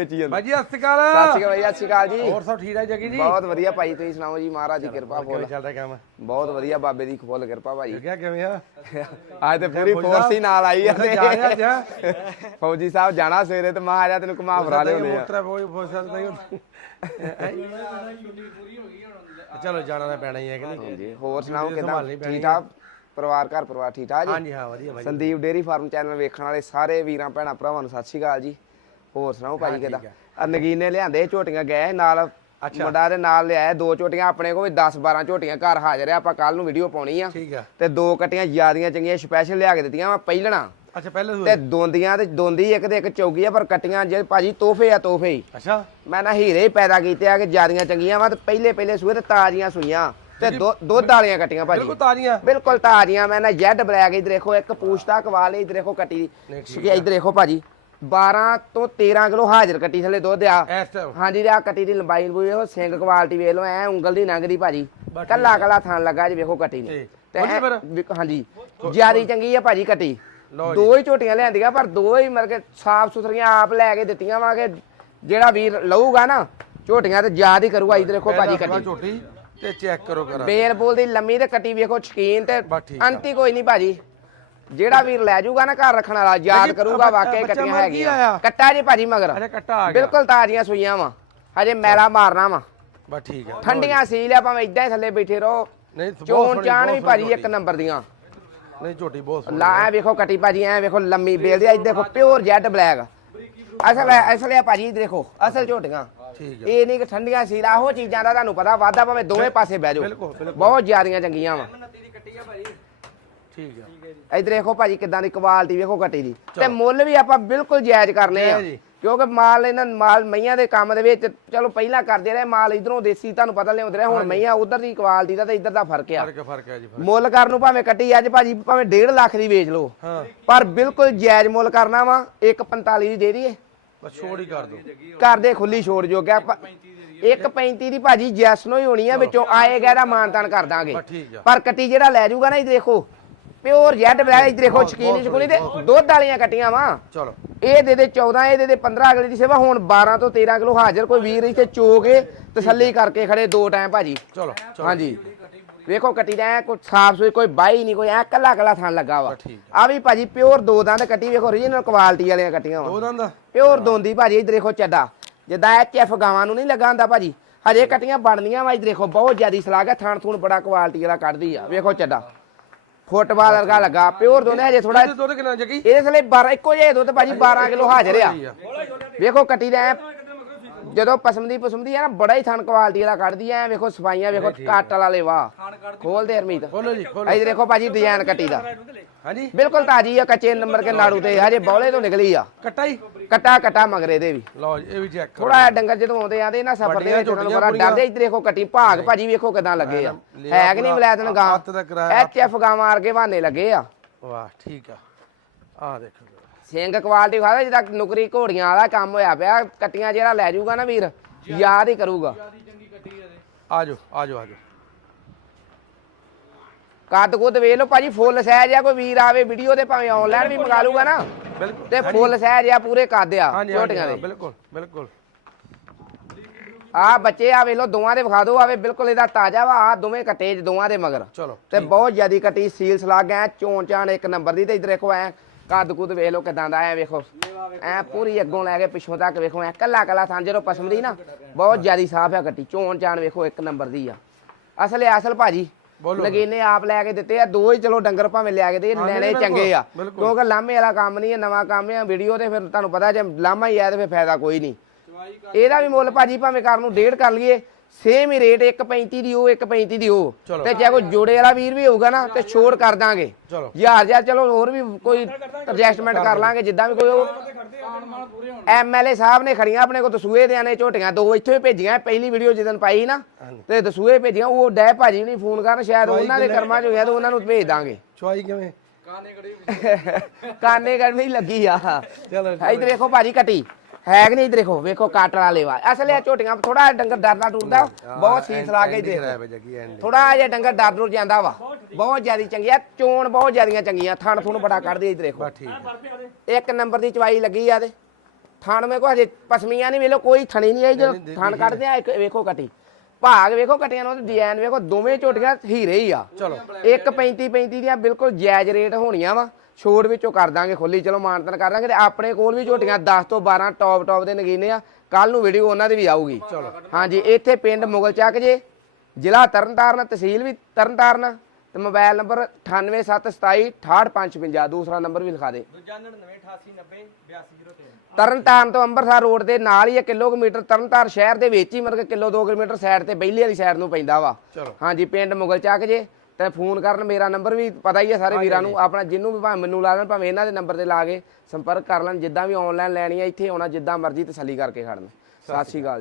ਵੇਚੀ ਜਾਂਦਾ ਬਾਜੀ ਸਤਿ ਸ਼੍ਰੀ ਅਕਾਲ। ਸਤਿ ਸ਼੍ਰੀ ਅਕਾਲ ਬਾਈ, ਸਤਿ ਸ਼੍ਰੀ ਅਕਾਲ ਜੀ। ਹੋਰ ਸਭ ਠੀਕ ਠਾਕ ਜਗੀ ਜੀ? ਬਹੁਤ ਵਧੀਆ ਭਾਈ ਤੁਸੀਂ ਸੁਣਾਓ ਜੀ ਮਹਾਰਾਜ ਦੀ ਕਿਰਪਾ ਕਿਵੇਂ ਫੁੱਲ। ਚੱਲਦਾ ਕੰਮ? ਬਹੁਤ ਵਧੀਆ ਬਾਬੇ ਦੀ ਫੁੱਲ ਕਿਰਪਾ ਭਾਈ। ਲੱਗਿਆ ਕਿਵੇਂ ਆ? ਅੱਜ ਤੇ ਪੂਰੀ ਫੋਰਸ ਹੀ ਨਾਲ ਆਈ ਆ। ਉੱਥੇ ਜਾ ਰਿਹਾ ਹੈਂ? ਫੌਜੀ ਸਾਹਿਬ ਜਾਣਾ ਸਵੇਰੇ ਤੇ ਮੈਂ ਆ ਜਾ ਤੈਨੂੰ ਘੁਮਾ ਫਰਾ ਲਿਆਉਂਦੇ ਆ। ਮੋਟਰ ਕੋਈ ਫੋਸਲ ਨਹੀਂ ਚਲੋ ਜਾਣਾ ਤਾਂ ਪੈਣਾ ਹੀ ਹੈ ਕਿ ਨਹੀਂ? ਹਾਂਜੀ ਹੋਰ ਸੁਣਾਓ ਕਿਦਾਂ? ਸੰਭਾਲਣੀ ਪੈਣੀ ਠੀਕ ਠਾਕ? ਪਰਿਵਾਰ ਘਰ ਪਰਿਵਾਰ ਠੀਕ ਠਾਕ ਜੀ? ਹਾਂਜੀ ਹਾਂ ਵਧੀਆ ਬਾਈ ਸੰਦੀਪ ਡੇਰੀ ਫਾਰਮ ਚੈਨਲ ਵੇਖਣ ਵਾਲੇ ਸਾਰੇ ਵੀਰਾਂ ਭੈਣਾਂ ਭਰਾਵਾਂ ਨੂੰ ਸਤਿ ਸ਼੍ਰੀ ਅਕਾਲ ਜੀ। ਹੋਰ ਸੁਣਾਓ ਭਾਜੀ ਕਿਦਾਂ? ਆ। ਨਗੀਨੇ ਲਿਆਂਦੇ ਝੋਟੀਆਂ ਗਏ ਨਾਲ। ਅੱਛਾ। ਮੁੰਡਾ ਦੇ ਨਾਲ ਲਿਆਇਆ ਦੋ ਝੋਟੀਆਂ ਆਪਣੇ ਕੋਲ ਵੀ 10 12 ਝੋਟੀਆਂ ਘਰ ਹਾਜ਼ਰ ਆ ਆਪਾਂ ਕੱਲ ਨੂੰ ਵੀਡੀਓ ਪਾਉਣੀ ਆ। ਠੀਕ ਆ। ਤੇ ਦੋ ਕਟੀਆਂ ਜਿਆਦੀਆਂ ਚੰਗੀਆਂ ਸਪੈਸ਼ਲ ਲਿਆ ਕੇ ਦਿੱਤੀਆਂ ਵਾ ਪਹਿਲਣਾ। ਅੱਛਾ ਪਹਿਲੇ ਤੇ ਦੋਂਦੀਆਂ ਤੇ ਦੋਂਦੀ ਇੱਕ ਤੇ ਇੱਕ ਚੌਗੀ ਆ ਪਰ ਕਟੀਆਂ ਜੇ ਭਾਜੀ ਤੋਹਫੇ ਆ ਤੋਹਫੇ ਹੀ। ਅੱਛਾ। ਮੈਂ ਨਾ ਹੀਰੇ ਹੀ ਪੈਦਾ ਕੀਤੇ ਆ ਕਿ ਜਿਆਦੀਆਂ ਚੰਗੀਆਂ ਵਾ ਤੇ ਪਹਿਲੇ ਪਹਿਲੇ ਸੂਏ ਤੇ ਤਾਜ਼ੀਆਂ ਸੂਈਆਂ। ਤੇ ਦੁ- ਦੁੱਧ ਵਾਲੀਆਂ ਕਟੀਆਂ ਭਾਜੀ। ਬਿਲਕੁਲ ਤਾਜ਼ੀਆਂ। ਬਿਲਕੁਲ ਤਾਜ਼ੀਆਂ ਮੈਂ ਨਾ ਜੈਡ ਬਲੈਕ ਇਧਰ ਦੇਖੋ ਇੱਕ ਪੂਛਤਾ ਕਵਾਲ ਇਧਰ ਦੇਖੋ ਕੱਟੀ। ਦੀ ਇਧਰ ਦੇਖੋ ਭਾਜੀ। 12 ਤੋਂ 13 ਕਿਲੋ ਹਾਜ਼ਰ ਕੱਟੀ ਥੱਲੇ ਦੁੱਧ ਆ। ਇਸ ਟਾਈਮ ਹਾਂਜੀ ਆ ਕੱਟੀ ਦੀ ਲੰਬਾਈ ਲੰਬੂਈ ਉਹ ਸਿੰਘ ਕੁਆਲਿਟੀ ਵੇਖ ਲਓ ਐ ਉਂਗਲ ਦੀ ਨੰਗਦੀ ਭਾਜੀ। ਬਸ ਕੱਲਾ ਕੱਲਾ ਥਣ ਲੱਗਾ ਜੀ ਵੇਖੋ ਕੱਟੀ ਨੇ। ਤੇ ਐਂ ਹਾਂਜੀ ਜਿਆਦੀ ਚੰਗੀ ਆ ਭਾਜੀ ਕੱਟੀ। ਲਓ ਜੀ। ਦੋ ਹੀ ਝੋਟੀਆਂ ਲਿਆਂਦੀਆਂ ਪਰ ਦੋ ਹੀ ਮਤਲਬ ਕਿ ਸਾਫ਼ ਸੁਥਰੀਆਂ ਆਪ ਲੈ ਕੇ ਦਿੱਤੀਆਂ ਵਾ ਕਿ ਜਿਹੜਾ ਵੀਰ ਲਊਗਾ ਨਾ ਝੋਟੀਆਂ ਤੇ ਯਾਦ ਹੀ ਕਰੂਗਾ ਇਧਰ ਦੇਖੋ ਭਾਜੀ ਪਹਿਲਾਂ ਕੱਟੀ। ਝੋਟੀ ਤੇ ਚੈੱਕ ਕਰੋ ਕਰਾ ਬੇਲ ਬੋਲ ਦੀ ਲੰਮੀ ਤੇ ਕੱਟੀ ਵੇਖੋ ਸ਼ਕੀਨ ਤੇ ਬਸ ਠੀਕ ਆ। ਅੰਤੀ ਕੋਈ ਨਹੀਂ ਭਾਜੀ। ਜਿਹੜਾ ਵੀਰ ਲੈ ਜਾਊਗਾ ਨਾ ਘਰ ਰੱਖਣ ਵਾਲਾ ਯਾਦ ਕਰੂਗਾ ਵਾਕਈ ਕੱਟੀਆਂ ਹੈਗੀਆਂ? ਕੱਟਾ ਜੀ ਭਾਜੀ ਮਗਰ। ਅਰੇ ਕੱਟਾ ਆ ਗਿਆ। ਬਿਲਕੁਲ ਤਾਜ਼ੀਆਂ ਸੂਈਆਂ ਵਾ। ਹਜੇ ਮੈਲਾ ਮਾਰਨਾ ਵਾ। ਬਸ ਠੀਕ ਆ। ਠੰਡੀਆਂ ਸੀਲ ਆ ਭਾਵੇਂ ਇਦਾਂ ਹੀ ਥੱਲੇ ਬੈਠੇ ਰਹੋ। ਨਹੀਂ ਚੋਣ ਚਾਣ ਵੀ ਭਾਜੀ ਇੱਕ ਨੰਬਰ ਦੀਆਂ। ਨਹੀਂ ਝੋਟੀ ਬਹੁਤ ਸੋਹਣੀ ਲਾ ਐ ਵੇਖੋ ਕੱਟੀ ਭਾਜੀ ਐ ਵੇਖੋ ਲੰਮੀ ਬੇਲ ਦੀ ਅੱਜ ਦੇਖੋ ਪਿਓਰ ਜੈਡ ਬਲੈਕ ਅਸਲ ਅਸਲ ਹੈ ਭਾਜੀ ਦੇਖੋ ਅਸਲ ਝੋਟੀਆਂ। ਠੀਕ ਆ। ਇਹ ਨਹੀਂ ਕਿ ਠੰਡੀਆਂ ਸੀਲ ਆ ਉਹ ਚੀਜ਼ਾਂ ਦਾ ਤੁਹਾਨੂੰ ਪਤਾ ਵਾਦਾ ਭਾਵੇਂ ਦੋਵੇਂ ਪਾਸੇ ਬਹਿ ਜਾਓ। ਬਹੁਤ ਜ਼ਿਆਦੀਆਂ ਚੰਗੀਆਂ ਵਾ। ਠੀਕ ਆ। ਇਧਰ ਦੇਖੋ ਭਾਜੀ ਕਿਦਾਂ ਦੀ ਕੁਆਲਿਟੀ ਵੇਖੋ ਕੱਟੀ ਦੀ। ਤੇ। ਮੁੱਲ ਵੀ ਆਪਾਂ ਬਿਲਕੁਲ ਜਾਇਜ਼ ਕਰਨੇ ਆ। ਕਿਉਂਕਿ ਮਾਲ ਇਹਨਾਂ ਮਾਲ ਮਈਆਂ ਦੇ ਕੰਮ ਦੇ ਵਿੱਚ ਚਲੋ ਪਹਿਲਾਂ ਕਰਦੇ ਰਹੇ ਮਾਲ ਇਧਰੋਂ ਦੇਸੀ ਤੁਹਾਨੂੰ ਪਤਾ ਲਿਆਉਂਦੇ ਰਹੇ ਹੁਣ ਮਈਆਂ ਉਧਰ ਦੀ ਕੁਆਲਿਟੀ ਦਾ ਤੇ ਇਧਰ ਦਾ ਫ਼ਰਕ ਆ। ਫ਼ਰਕ ਫ਼ਰਕ ਹੈ ਜੀ ਫ਼ਰਕ। ਮੁੱਲ ਕਰਨ ਨੂੰ ਭਾਵੇਂ ਕੱਟੀ ਅੱਜ ਭਾਜੀ ਭਾਵੇਂ 1.5 ਲੱਖ ਦੀ ਵੇਚ ਲਓ। ਹਾਂ। ਪਰ ਬਿਲਕੁਲ ਜਾਇਜ਼ ਮੁੱਲ ਕਰਨਾ ਵਾ 1.45 ਦੀ ਦੇ ਦਈਏ। ਬਸ ਛੋੜ ਹੀ ਕਰ ਦੋ। ਕਰਦੇ ਖੁੱਲੀ ਛੋੜ ਜੋ ਗਿਆ 1.35 ਦੀ ਭਾਜੀ ਜੈਸ ਨੂੰ ਹੀ ਹੋਣੀ ਆ ਵਿੱਚੋਂ ਆਏਗਾ ਇਹਦਾ ਮਾਨਤਾਨ ਕਰ ਦਾਂਗੇ। ਪਰ ਕੱਟੀ ਜਿਹੜਾ ਲੈ ਜਾਊਗਾ ਨਾ ਇਹ ਦੇਖੋ ਪਿਓਰ ਜੈਡ ਬਲੈਕ ਇਹ ਦੇਖੋ ਸ਼ਕੀਨੀ ਸ਼ਕੂਨੀ ਤੇ ਦੁੱਧ ਵਾਲੀਆਂ ਕੱਟੀਆਂ ਵਾ। ਚਲੋ। ਇਹ ਦੇ ਦੇ 14 ਇਹ ਦੇ ਦੇ 15 ਅਗਲੇ ਦੀ ਸੇਵਾ। ਹੁਣ 12 ਤੋਂ 13 ਕਿਲੋ ਹਾਜ਼ਰ ਕੋਈ ਵੀਰ ਇੱਥੇ ਚੋ ਕੇ ਤਸੱਲੀ ਕਰਕੇ ਖੜੇ ਦੋ ਟਾਈਮ ਭਾਜੀ। ਚਲੋ ਹਾਂਜੀ। ਵੇਖੋ ਕੱਟੀ ਦਾ ਕੋਈ ਸਾਫ਼ ਸੁਥਰੀ ਕੋਈ ਬਾਈ ਨਹੀਂ ਕੋਈ ਐ ਕੱਲਾ ਕੱਲਾ ਥਣ ਲੱਗਾ ਵਾ। ਆ ਵੀ ਭਾਜੀ ਪਿਓਰ ਦੋ ਦੰਦ ਕੱਟੀ ਵੇਖੋ ਓਰੀਜਨਲ ਕੁਆਲਿਟੀ ਵਾਲੀਆਂ ਕੱਟੀਆਂ ਵਾ। ਦੋ ਦੰਦ? ਪਿਓਰ ਦੋਂਦੀ ਭਾਜੀ ਇਧਰ ਦੇਖੋ ਚੱਡਾ। ਜਿੱਦਾਂ ਐਚ ਐਫ ਗਾਵਾਂ ਨੂੰ ਨਹੀਂ ਲੱਗਾ ਹੁੰਦਾ ਭਾਜੀ। ਹਜੇ ਕਟੀਆਂ ਬਣਦੀਆਂ ਵਾ ਇਧਰ ਦੇਖੋ ਬਹੁਤ ਜ਼ਿਆਦੀ ਸਲਾਗ ਹੈ। ਥਣ ਥੂਣ ਬੜਾ ਕੁਆਲਿਟੀ ਵਾਲਾ ਕੱਢਦੀ ਆ। ਵੇਖੋ ਚੱਡਾ। ਫੁੱਟਬਾਲ ਵਰਗਾ ਲੱਗਾ ਪਿਓਰ ਦੋਨੇ ਹਜੇ ਥੋੜਾ ਇਹਦੇ ਦੁੱਧ ਕਿੰਨਾ ਜਗੀ? ਇਹਦੇ ਥਲੇ 12 ਇੱਕੋ ਜਿਹੇ ਦੁੱਧ ਭਾਜੀ 12 ਕਿਲੋ ਹਾਜ਼ਰ ਆ। ਵੇਖੋ ਕੱਟੀ ਦਾ ਜਦੋਂ ਪਸਮਦੀ ਪਸਮਦੀ ਆ ਨਾ ਬੜਾ ਹੀ ਥਣ ਕੁਆਲਿਟੀ ਵਾਲਾ ਕੱਢਦੀ ਐ ਵੇਖੋ ਸਫਾਈਆਂ ਵੇਖੋ ਕੱਟ ਵਾਲਾ ਲੇਵਾ। ਖੋਲ ਦੇ ਹਰਮੀਤ। ਖੋਲੋ ਜੀ ਖੋਲੋ। ਦੇਖੋ ਭਾਜੀ ਡਿਜ਼ਾਈਨ ਕੱਟੀ ਦਾ। ਹਾਂਜੀ। ਬਿਲਕੁਲ ਤਾਜੀ ਆ ਕੱਚੇ ਨੰਬਰ ਕੇ ਨਾੜੂ ਤੇ ਹਜੇ ਬੌਲੇ ਤੋਂ ਨਿਕਲੀ ਆ। ਕੱਟਾ ਹੀ ਕੱਟਾ ਕੱਟਾ ਮਗਰੇ ਦੇ ਵੀ। ਲਓ ਜੀ ਇਹ ਵੀ ਚੈੱਕ ਕਰੋ। ਥੋੜਾ ਜਿਹਾ ਡੰਗਰ ਜਦੋਂ ਆਉਂਦੇ ਆਂਦੇ ਨਾ ਸਫਰ ਦੇ ਵਿੱਚ ਉਹਨਾਂ ਨੂੰ ਬੜਾ ਡਰਦੇ ਇੱਧਰ ਦੇਖੋ ਕੱਟੀ ਭਾਗ ਭਾਜੀ ਵੇਖੋ ਕਿਦਾਂ ਲੱਗੇ ਆ। ਹੈ ਕਿ ਨਹੀਂ ਪੂਰਾ ਗਾਂ? ਹੱਥ ਦਾ ਕਰਾਇਆ। ਐਚ ਐਫ ਗਾਵਾਂ ਵਰਗੇ ਬਹਾਨੇ ਲੱਗੇ ਆ। ਵਾਹ ਠੀਕ ਆ। ਆ ਦੇਖੋ ਸਿੰਘ ਕੁਆਲਿਟੀ ਖਾਦਾ ਜਿੱਦਾਂ ਨੁਕਰੀ ਘੋੜੀਆਂ ਵਾਲਾ ਕੰਮ ਹੋਇਆ ਪਿਆ ਕੱਟੀਆਂ ਜਿਹੜਾ ਲੈ ਜਾਊਗਾ ਨਾ ਵੀਰ ਯਾਦ ਹੀ ਕਰੂਗਾ। ਆ ਜਾਓ ਆ ਜਾਓ ਆ ਜਾਓ। ਕੱਦ ਕੁੱਦ ਵੇਖ ਲਓ ਭਾਜੀ ਫੁੱਲ ਸਾਈਜ਼ ਆ ਕੋਈ ਵੀਰ ਆਵੇ ਵੀਡੀਓ ਤੇ ਭਾਵੇਂ ਆਨਲਾਈਨ ਵੀ ਮੰਗਾ ਲੂਗਾ ਨਾ। ਬਿਲਕੁਲ। ਤੇ ਫੁੱਲ ਸਾਈਜ਼ ਆ ਪੂਰੇ ਕੱਦ ਆ ਹਾਂਜੀ ਹਾਂਜੀ, ਝੋਟੀਆਂ ਹਾਂ, ਦੇ। ਬਿਲਕੁਲ ਬਿਲਕੁਲ। ਆ ਬੱਚੇ ਆ ਵੇਖ ਲਓ ਦੋਵਾਂ ਦੇ ਵਿਖਾ ਦਿਓ ਆਵੇ ਬਿਲਕੁਲ ਇਹਦਾ ਤਾਜ਼ਾ ਵਾ ਆ ਦੋਵੇਂ ਕੱਟੇ ਦੋਵਾਂ ਦੇ ਮਗਰ। ਚਲੋ ਤੇ ਬਹੁਤ ਜ਼ਿਆਦੀ ਕੱਟੀ ਸੀਲ ਸਲਾਗ ਐ ਚੋਣ ਚਾਣ ਇੱਕ ਨੰਬਰ ਦੀ ਤੇ ਇਧਰ ਦੇਖੋ ਐ ਕੱਦ ਕੁੱਦ ਵੇਖ ਲਓ ਕਿਦਾਂ ਦਾ ਐ ਵੇਖੋ। ਐ ਪੂਰੀ ਅੱਗੋਂ ਲੈ ਕੇ ਪਿੱਛੋਂ ਤੱਕ ਵੇਖੋ ਐ ਕੱਲਾ ਕੱਲਾ ਥਾਂ ਜਦੋਂ ਪਸਮ ਦੀ ਨਾ ਬਹੁਤ ਜ਼ਿਆਦੀ ਸਾਫ਼ ਆ ਕੱਟੀ ਚੋਣ ਚਾਣ ਵੇਖੋ ਇੱਕ ਨੰਬਰ ਦੀ ਆ। ਅਸਲ ਹੈ ਅਸਲ ਭਾਜੀ। ਲਗੀਨੇ ਆਪ ਲੈ ਕੇ ਦਿੱਤੇ ਆ ਦੋ ਹੀ ਚਲੋ ਡੰਗਰ ਭਾਵੇਂ ਲਿਆ ਕੇ ਦੇ ਲੈਣੇ ਚੰਗੇ ਆ। ਕਿਉਂਕਿ ਲਾਮੇ ਵਾਲਾ ਕੰਮ ਨਹੀਂ ਹੈ ਨਵਾਂ ਕੰਮ ਹੈ ਵੀਡੀਓ ਤੇ ਫਿਰ ਤੁਹਾਨੂੰ ਪਤਾ ਜੇ ਲਾਮਾ ਹੀ ਆ ਤੇ ਫਿਰ ਫਾਇਦਾ ਕੋਈ ਨਹੀਂ। ਇਹਦਾ ਵੀ ਮੁੱਲ ਭਾਜੀ ਭਾਵੇਂ ਕਰਨ ਨੂੰ ਡੇਢ ਕਰ ਲਈਏ ਸੇਮ ਹੀ ਰੇਟ 1.35 ਦੀ ਉਹ 1.35 ਦੀ ਉਹ। ਤੇ ਜੇ ਕੋਈ ਜੋੜੇ ਵਾਲਾ ਵੀਰ ਵੀ ਹੋਊਗਾ ਨਾ ਤੇ ਛੋੜ ਕਰ ਦਾਂਗੇ। ਚਲੋ। ਯਾਰ ਯਾਰ ਚਲੋ ਹੋਰ ਵੀ ਕੋਈ ਐਡਜਸਟਮੈਂਟ ਕਰ ਲਾਂਗੇ ਜਿੱਦਾਂ ਵੀ ਕੋਈ ਐਮਐਲਏ ਸਾਹਿਬ ਨੇ ਖੜੀਆਂ ਆਪਣੇ ਕੋਲ ਦਸੂਏ ਦੇ ਨੇ ਝੋਟੀਆਂ ਦੋ ਇੱਥੋਂ ਹੀ ਭੇਜੀਆਂ ਪਹਿਲੀ ਵੀਡੀਓ ਜਿੱਦਨ ਪਾਈ ਨਾ ਤੇ ਦਸੂਏ ਭੇਜੀਆਂ ਉਹ ਡੈ ਭਾਜੀ ਨਹੀਂ ਫੋਨ ਕਰਨ ਸ਼ਾਇਦ ਉਹਨਾਂ ਦੇ ਕਰਮਾਂ ਚ ਹੋਇਆ ਤੇ ਉਹਨਾਂ ਨੂੰ ਭੇਜ ਦਾਂਗੇ। ਚੁਆਈ ਕਿਵੇਂ? ਕਾਨੇ ਗੜਵੀ ਲੱਗੀ ਆ। ਚਲੋ ਇਧਰ ਦੇਖੋ ਭਾਜੀ ਕੱਟੀ ਹੈ ਕਿ ਨਹੀਂ ਇਧਰ ਦੇਖੋ ਵੇਖੋ ਕਾਟ ਵਾਲਾ ਲੇਵਾ। ਅਸਲ ਇਹ ਝੋਟੀਆਂ ਥੋੜਾ ਡੰਗਰ ਡਰਦਾ ਟੁਰਦਾ ਬਹੁਤ ਸੀਸ ਲਾ ਕੇ ਦੇਖ। ਵੇ ਐਂਡ ਥੋੜਾ ਜਿਹਾ ਡੰਗਰ ਡਰ ਡੁਰ ਜਾਂਦਾ ਵਾ ਬਹੁਤ ਜ਼ਿਆਦੀ ਚੰਗੀ ਆ ਚੋਣ ਬਹੁਤ ਜ਼ਿਆਦੀਆਂ ਚੰਗੀਆਂ ਥਣ ਥੁਣ ਬੜਾ ਕੱਢਦੀ ਇਧਰ ਦੇਖੋ। ਇੱਕ ਨੰਬਰ ਦੀ ਚਵਾਈ ਲੱਗੀ ਆ ਤੇ ਥਣ ਮੇ ਕੋ ਹਜੇ ਪਸਮੀਆਂ ਨਹੀਂ ਵੇਲੋ ਕੋਈ ਥਣੀ ਨਹੀਂ ਆਈ ਜੋ ਥਣ ਕੱਢਦੇ ਆ ਇੱਕ ਵੇਖੋ ਕਟੀ। ਭਾਗ ਵੇਖੋ ਕਟੀਆਂ ਨੂੰ ਡਿਜ਼ਾਈਨ ਵੇਖੋ ਦੋਵੇਂ ਝੋਟੀਆਂ ਹੀਰੇ ਹੀ ਆ। ਚਲੋ। ਇੱਕ 35 35 ਦੀਆਂ ਬਿਲਕੁਲ ਜਾਇਜ਼ ਰੇਟ ਹੋਣੀਆਂ ਵਾ। ਛੋੜ ਵਿੱਚੋਂ ਕਰ ਦਾਂਗੇ ਖੁੱਲੀ ਚਲੋ ਮਾਨਤਨ ਕਰ ਦਾਂਗੇ ਤੇ ਆਪਣੇ ਕੋਲ ਵੀ ਝੋਟੀਆਂ 10 ਤੋਂ 12 ਟੌਪ ਟੌਪ ਦੇ ਨਗੀਨੇ ਆ। ਕੱਲ ਨੂੰ ਵੀਡੀਓ ਉਹਨਾਂ ਦੀ ਵੀ ਆਊਗੀ। ਚਲੋ। ਹਾਂਜੀ ਇੱਥੇ ਪਿੰਡ ਮੁਗਲ ਚੱਕ ਜੇ ਜ਼ਿਲ੍ਹਾ ਤਰਨਤਾਰਨ ਤਹਿਸੀਲ ਵੀ ਤਰਨਤਾਰਨ। ਤੇ ਮੋਬਾਈਲ ਨੰਬਰ 9877268555 ਦੂਸਰਾ ਨੰਬਰ ਵੀ ਲਿਖਾ ਦੇ। ਦੂਜਾ 9988908203 ਤਰਨਤਾਰਨ ਤੋਂ ਅੰਮ੍ਰਿਤਸਰ ਰੋਡ ਦੇ ਨਾਲ ਹੀ 1 ਕਿਲੋਮੀਟਰ ਤਰਨਤਾਰਨ ਸ਼ਹਿਰ ਦੇ ਵਿੱਚ ਹੀ ਮਤਲਬ ਕਿ ਕਿਲੋ 2 ਕਿਲੋਮੀਟਰ ਸਾਈਡ ਤੇ ਬੈਲੀ ਵਾਲੀ ਸਾਈਡ ਨੂੰ ਪੈਂਦਾ ਵਾ। ਚਲੋ। ਹਾਂਜੀ ਪਿੰਡ ਮੁਗਲ ਚੱਕ ਜੇ ਤੇ ਫੋਨ ਕਰਨ ਮੇਰਾ ਨੰਬਰ ਵੀ ਪਤਾ ਹੀ ਹੈ ਸਾਰੇ ਵੀਰਾਂ ਨੂੰ ਆਪਣਾ ਜਿੰਨੂੰ ਵੀ ਭਾਵੇਂ ਮੈਨੂੰ ਲਾ ਲੈਣ ਭਾਵੇਂ ਇਹਨਾਂ ਦੇ ਨੰਬਰ ਤੇ ਲਾ ਕੇ ਸੰਪਰਕ ਕਰ ਲੈਣ ਜਿੱਦਾਂ ਵੀ ਆਨਲਾਈਨ ਲੈਣੀ ਹੈ ਇੱਥੇ ਆਉਣਾ ਜਿੱਦਾਂ ਮਰਜ਼ੀ ਤਸੱਲੀ ਕਰਕੇ ਖੜਨ। ਸਤਿ ਸ਼੍ਰੀ ਅਕਾਲ ਜੀ।